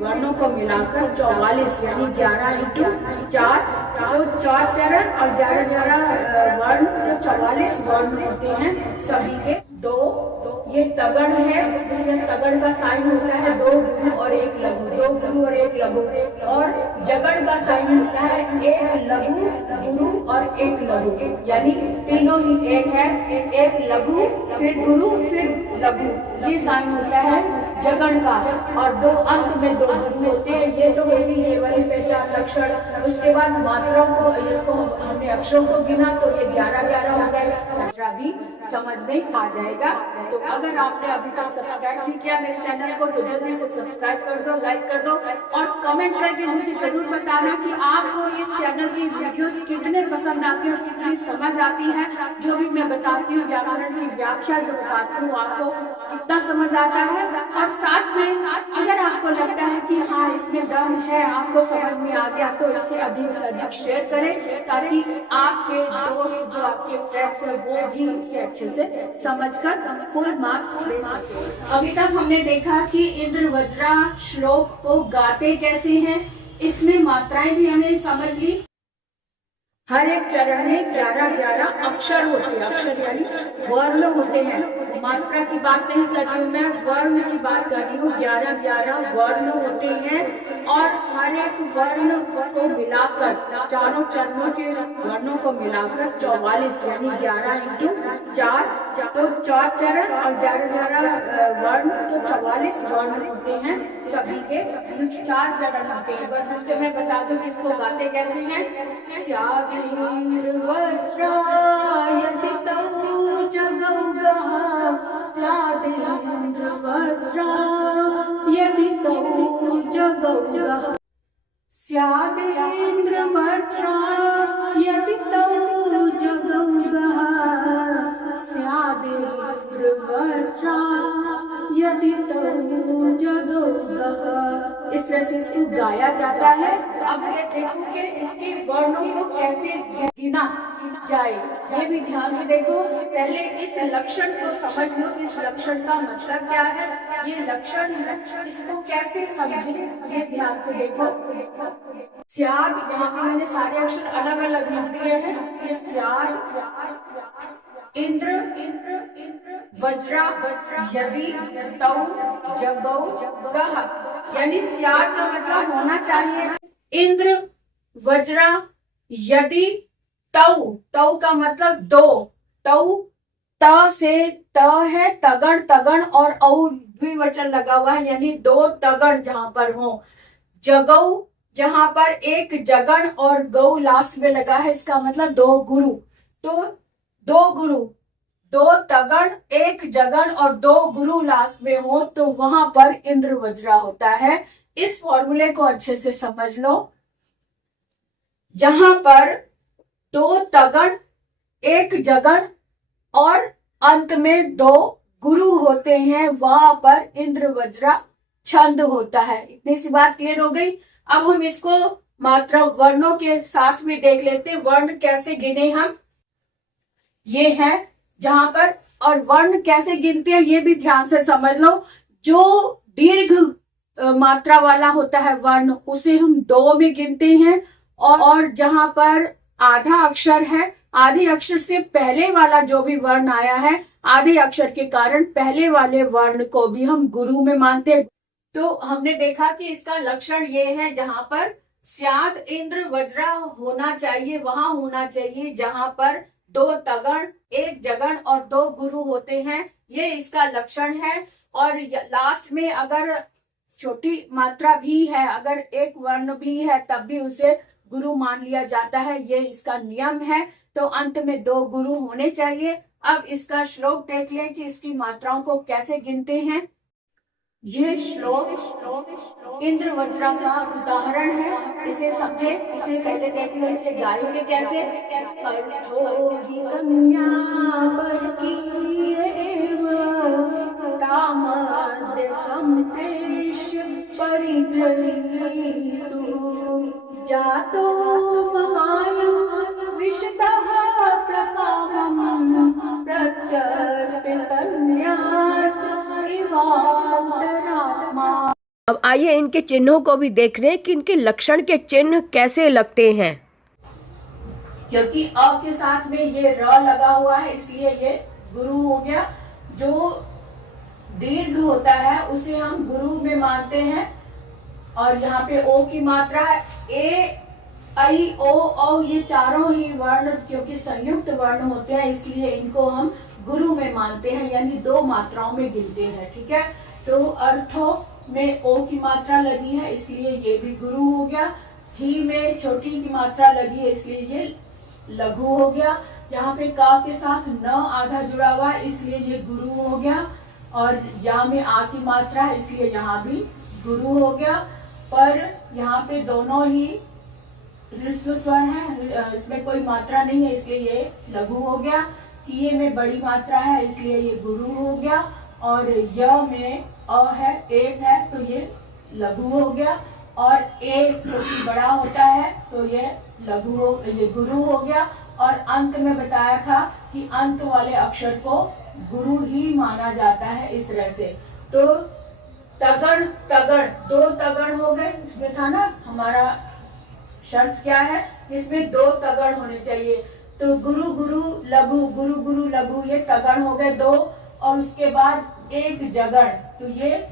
वर्णों को मिलाकर 44 यानी 11 इंटू 4, तो 4 चरण और 11 वर्ण, तो 44 वर्ण होते हैं सभी के। दो ये तगड़ है, जिसमें तगड़ का साइन होता है 2 गुरु और 1 लघु, 2 गुरु और 1 लघु, और जगड़ का साइन होता है 1 लघु गुरु और 1 लघु, यानी तीनों ही एक है, 1 लघु फिर गुरु फिर लघु, ये साइन होता है जगड़ का। और 2 अंत में 2 गुरु होते हैं। ये तो होगी ये वाली पहचान लक्षण। उसके बाद मात्राओं को, इसको हमने अक्षरों को गिना तो ये 11 हो गए, दूसरा भी समझ में आ जाएगा। तो अगर आपने अभी तक सब्सक्राइब नहीं किया मेरे चैनल को तो जल्दी से सब्सक्राइब कर दो, लाइक कर दो और कमेंट करके मुझे जरूर बताना कि आपको इस चैनल की वीडियोस कितने पसंद आती है और कितनी समझ आती है। जो भी मैं बताती हूँ, व्याकरण की व्याख्या जो बताती हूँ, आपको कितना समझ आता है। और साथ में अगर आपको लगता है कि हाँ इसमें दम है, आपको समझ में आ गया, तो इसे अधिक से अधिक शेयर करें ताकि आपके दोस्त, जो आपके फ्रेंड्स हैं, वो भी इसे अच्छे से समझकर फुल मार्क्स ले सके। अभी तक हमने देखा कि इंद्र वज्रा श्लोक को गाते कैसे हैं, इसमें मात्राएं भी हमने समझ ली। हर एक चरण में 11 अक्षर होते हैं, अक्षर यानी वर्ण होते हैं। मात्रा की बात नहीं कर रही हूँ मैं, वर्ण की बात कर रही हूँ। 11 वर्ण होते हैं और हर एक वर्ण को मिलाकर, चारों चरणों के वर्णों को मिलाकर 44 यानी 11 इंटू 4, तो 4 चरण और 11 वर्ण, तो 44 वर्ण होते हैं सभी के। 4 चरण होते हैं। बस उससे मैं बता दूं किसको गाते कैसे हैं। स्यादेन्द्र वज्रा यदि तौ जगौगः, स्यादेन्द्र वज्रा यदि तौ जगौगः, स्यादेन्द्र वज्रा यदि तौ जगौगः, स्यादेन्द्र वज्रा यदि तौ जगौगः। इस तरह से इसको गाया जाता है। अब ये देखो कि इसके वर्णों को कैसे गिना जाए, ये भी ध्यान से देखो। पहले इस लक्षण को समझ लो, इस लक्षण का मतलब क्या है, ये लक्षण है, इसको कैसे समझे, ये ध्यान से देखो। स्याद, यहाँ पे मैंने सारे अक्षर अलग अलग लिख दिए हैं। ये स्याद, इंद्र वज्रा यदि तौ जगौ गः, यानी स्याद का मतलब होना चाहिए इंद्र वज्रा यदि तौ, तौ का मतलब 2, तौ त से त है, तगड़ तगड़ और औ द्विवचन लगा हुआ है, यानी 2 तगड़ जहां पर हो। जगौ जहां पर एक जगण और गौ लास्ट में लगा है, इसका मतलब 2 गुरु। तो 2 गुरु, 2 तगड़, 1 जगण और 2 गुरु लास्ट में हो तो वहां पर इंद्र वज्रा होता है। इस फॉर्मूले को अच्छे से समझ लो। जहां पर 2 तगड़, 1 जगण और अंत में 2 गुरु होते हैं, वहां पर इंद्र वज्रा छंद होता है। इतनी सी बात क्लियर हो गई। अब हम इसको मात्रा वर्णों के साथ में देख लेते हैं, वर्ण कैसे गिने हम। ये है जहां पर, और वर्ण कैसे गिनते हैं ये भी ध्यान से समझ लो। जो दीर्घ मात्रा वाला होता है वर्ण, उसे हम 2 में गिनते हैं, और जहां पर आधा अक्षर है, आधे अक्षर से पहले वाला जो भी वर्ण आया है, आधे अक्षर के कारण पहले वाले वर्ण को भी हम गुरु में मानते हैं। तो हमने देखा कि इसका लक्षण ये है, जहां पर स्याद इंद्र वज्रा होना चाहिए, वहां होना चाहिए जहां पर 2 तगड़, 1 जगण और 2 गुरु होते हैं, ये इसका लक्षण है। और लास्ट में अगर छोटी मात्रा भी है, अगर एक वर्ण भी है, तब भी उसे गुरु मान लिया जाता है, ये इसका नियम है। तो अंत में 2 गुरु होने चाहिए। अब इसका श्लोक देख लें कि इसकी मात्राओं को कैसे गिनते हैं। ये श्लोक इंद्र वज्रा का उदाहरण है, इसे समझे, इसे पहले देख लो, इसे गाएंगे कैसे। अर्थो हि कन्या परकीयेव तामद्य सम्प्रेष्य परिगृहीतु जातो ममायं विशतः प्रकामं प्रत्यर्पितन्यास इवान्तरात्मा। अब आइए इनके चिन्हों को भी देख रहे हैं कि इनके लक्षण के चिन्ह कैसे लगते हैं। क्योंकि अ के साथ में ये र लगा हुआ है इसलिए ये गुरु हो गया। जो दीर्घ होता है उसे हम गुरु में मानते हैं। और यहाँ पे ओ की मात्रा ए, आई, ओ, औ ये चारों ही वर्ण क्योंकि संयुक्त वर्ण होते हैं इसलिए इनको हम गुरु में मानते हैं, यानी 2 मात्राओं में गिनते हैं। ठीक है, तो अर्थों में ओ की मात्रा लगी है इसलिए ये भी गुरु हो गया। ही में छोटी की मात्रा लगी है इसलिए ये लघु हो गया। यहाँ पे का के साथ न आधा जुड़ा हुआ है इसलिए ये गुरु हो गया। और या में आ की मात्रा है इसलिए यहाँ भी गुरु हो गया। पर यहाँ पे दोनों ही ह्रस्व स्वर है, इसमें कोई मात्रा नहीं है इसलिए ये लघु हो गया। किए में बड़ी मात्रा है इसलिए ये गुरु हो गया। और य में अ है, एक है तो ये लघु हो गया। और ए क्योंकि बड़ा होता है तो ये ये गुरु हो गया। और अंत में बताया था कि अंत वाले अक्षर को गुरु ही माना जाता है इस तरह से। तो तगड़, तगड़ 2 तगड़ हो गए। इसमें था ना हमारा शर्त क्या है, इसमें 2 तगड़ होने चाहिए। तो गुरु गुरु लघु, गुरु गुरु लघु ये तगड़ हो गए 2। और उसके बाद एक जगड़, तो ये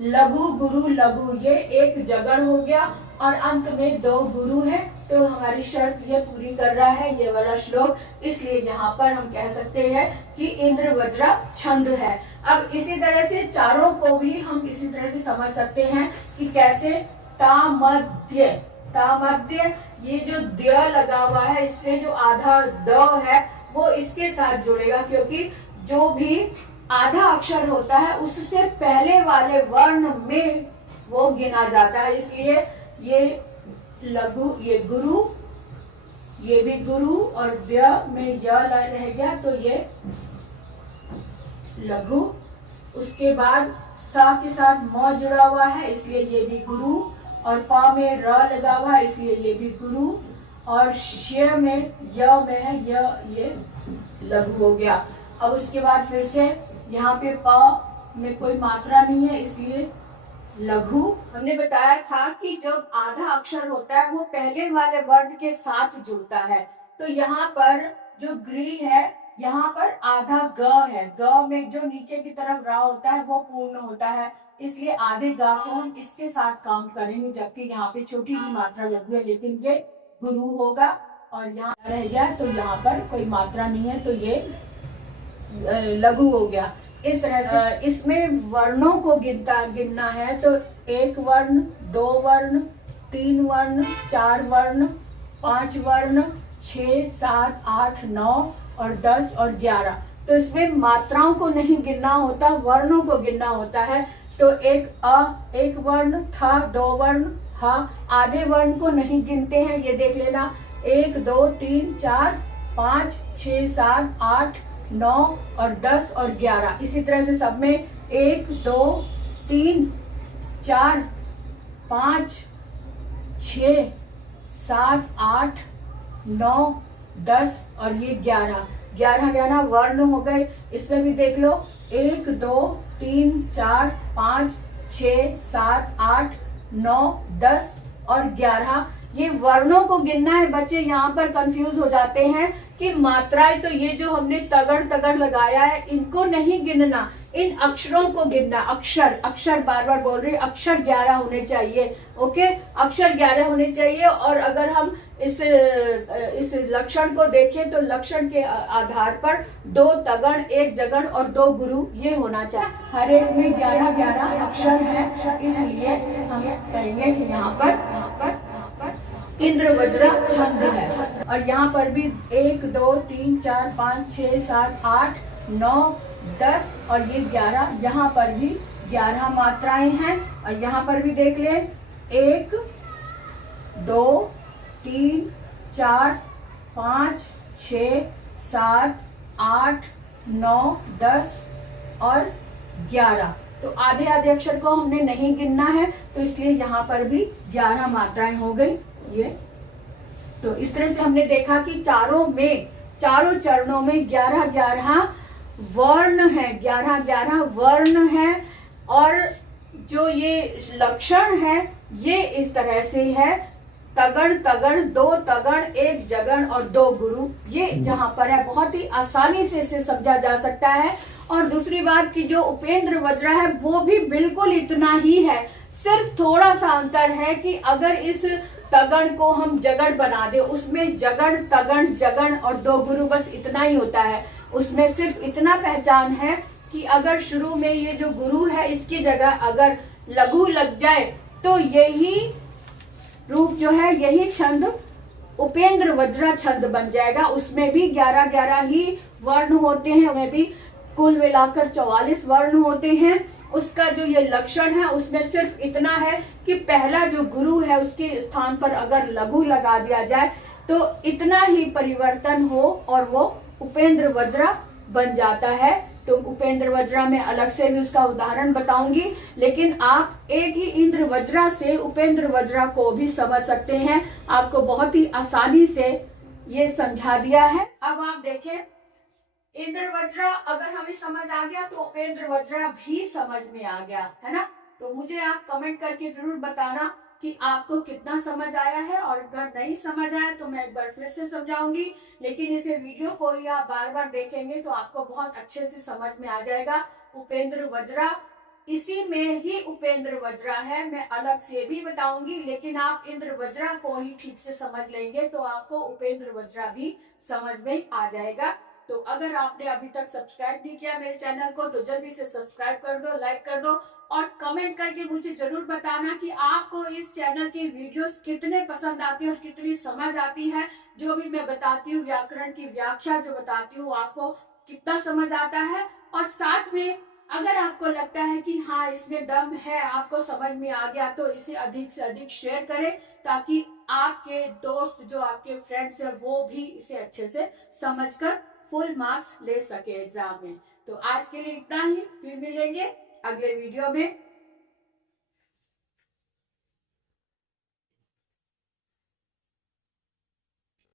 लघु गुरु लघु ये एक जगड़ हो गया। और अंत में 2 गुरु है। तो हमारी शर्त ये पूरी कर रहा है ये वाला श्लोक, इसलिए यहाँ पर हम कह सकते हैं कि इंद्र वज्र छंद है। अब इसी तरह से चारों को भी हम इसी तरह से समझ सकते हैं कि कैसे तामध्य, तामध्य ये जो द लगा हुआ है इसमें जो आधा द है वो इसके साथ जुड़ेगा, क्योंकि जो भी आधा अक्षर होता है उससे पहले वाले वर्ण में वो गिना जाता है। इसलिए ये लघु, ये गुरु, ये भी गुरु और व्य में य रह गया तो ये लघु। उसके बाद सा के साथ म जुड़ा हुआ है इसलिए ये भी गुरु। और पा में र लगा हुआ है इसलिए ये भी गुरु। और श में य में है ये लघु हो गया। अब उसके बाद फिर से यहाँ पे प में कोई मात्रा नहीं है इसलिए लघु। हमने बताया था कि जब आधा अक्षर होता है वो पहले वाले वर्ण के साथ जुड़ता है। तो यहाँ पर जो ग्री है यहाँ पर आधा ग है, ग में जो नीचे की तरफ रा होता है वो पूर्ण होता है, इसलिए आधे गा को हम इसके साथ काउंट करेंगे। जबकि यहाँ पे छोटी की मात्रा लघु है लेकिन ये गुरु होगा। और यहाँ रह गया तो यहाँ पर कोई मात्रा नहीं है तो ये लघु हो गया। इस तरह से इसमें वर्णों को गिनना है तो 1 वर्ण, 2 वर्ण, 3 वर्ण, 4 वर्ण, 5 वर्ण, 6, 7, 8, 9 और 10 और 11। तो इसमें मात्राओं को नहीं गिनना होता, वर्णों को गिनना होता है। तो एक वर्ण था, 2 वर्ण हा, आधे वर्ण को नहीं गिनते हैं, ये देख लेना। 1, 2, 3, 4, 5, 6, 7, 8, 9 और 10 और 11। इसी तरह से सब में 1, 2, 3, 4, 5, 6, 7, 8, 9, 10 और ये 11 वर्ण हो गए। इसमें भी देख लो 1, 2, 3, 4, 5, 6, 7, 8, 9, 10 और 11। ये वर्णों को गिनना है। बच्चे यहाँ पर कंफ्यूज हो जाते हैं कि मात्राएं, तो ये जो हमने तगड़ लगाया है इनको नहीं गिनना, इन अक्षरों को गिनना। अक्षर बार बार बोल रही, अक्षर 11 होने चाहिए। ओके, अक्षर 11 होने चाहिए। और अगर हम इस लक्षण को देखें तो लक्षण के आधार पर 2 तगड़, 1 जगड़ और 2 गुरु ये होना चाहिए। हर एक में 11 अक्षर है, इसलिए हम कहेंगे कि यहाँ पर इंद्र वज्र छंद है। और यहाँ पर भी 1, 2, 3, 4, 5, 6, 7, 8, 9, 10 और ये 11। यहाँ पर भी 11 मात्राएं हैं। और यहाँ पर भी देख ले 1, 2, 3, 4, 5, 6, 7, 8, 9, 10 और 11। तो आधे अक्षर को हमने नहीं गिनना है तो इसलिए यहाँ पर भी 11 मात्राएं हो गई ये। तो इस तरह से हमने देखा कि चारों चरणों में 11 वर्ण है, 11 वर्ण है। और जो ये लक्षण है ये इस तरह से है, तगड़ तगड़, दो तगड़, एक जगड़ और दो गुरु। ये जहां पर है बहुत ही आसानी से इसे समझा जा सकता है। और दूसरी बात की जो उपेंद्र वज्रा है वो भी बिल्कुल इतना ही है, सिर्फ थोड़ा सा अंतर है कि अगर इस तगड़ को हम जगड़ बना दे, उसमें जगड़ तगड़ जगड़ और दो गुरु बस इतना ही होता है। उसमें सिर्फ इतना पहचान है कि अगर शुरू में ये जो गुरु है इसकी जगह अगर लघु लग जाए तो यही रूप जो है, यही छंद उपेंद्र वज्रा छंद बन जाएगा। उसमें भी 11-11 ही वर्ण होते हैं, उसमें भी कुल मिलाकर 44 वर्ण होते हैं। उसका जो ये लक्षण है उसमें सिर्फ इतना है कि पहला जो गुरु है उसके स्थान पर अगर लघु लगा दिया जाए तो इतना ही परिवर्तन हो और वो उपेंद्र वज्रा बन जाता है। तो उपेंद्र वज्रा में अलग से भी उसका उदाहरण बताऊंगी, लेकिन आप एक ही इंद्र वज्रा से उपेंद्र वज्रा को भी समझ सकते हैं। आपको बहुत ही आसानी से ये समझा दिया है। अब आप देखें, इंद्र वज्रा अगर हमें समझ आ गया तो उपेंद्र वज्रा भी समझ में आ गया, है ना। तो मुझे आप कमेंट करके जरूर बताना कि आपको कितना समझ आया है, और अगर नहीं समझ आया तो मैं एक बार फिर से समझाऊंगी, लेकिन इसे वीडियो को ही आप बार बार देखेंगे तो आपको बहुत अच्छे से समझ में आ जाएगा। उपेंद्र वज्रा, इसी में ही उपेंद्र वज्रा है, मैं अलग से भी बताऊंगी, लेकिन आप इंद्र वज्रा को ही ठीक से समझ लेंगे तो आपको उपेंद्र वज्रा भी समझ में आ जाएगा। तो अगर आपने अभी तक सब्सक्राइब नहीं किया मेरे चैनल को तो जल्दी से सब्सक्राइब कर दो, लाइक कर दो, और कमेंट करके मुझे जरूर बताना कि आपको इस चैनल की वीडियोस कितने पसंद आती है और कितनी समझ आती है। जो भी मैं बताती हूँ, व्याकरण की व्याख्या जो बताती हूँ, आपको कितना समझ आता है। और साथ में अगर आपको लगता है कि हाँ इसमें दम है, आपको समझ में आ गया, तो इसे अधिक से अधिक शेयर करें ताकि आपके दोस्त, जो आपके फ्रेंड्स है, वो भी इसे अच्छे से समझकर फुल मार्क्स ले सके एग्जाम में। तो आज के लिए इतना ही, फिर मिलेंगे अगले वीडियो में।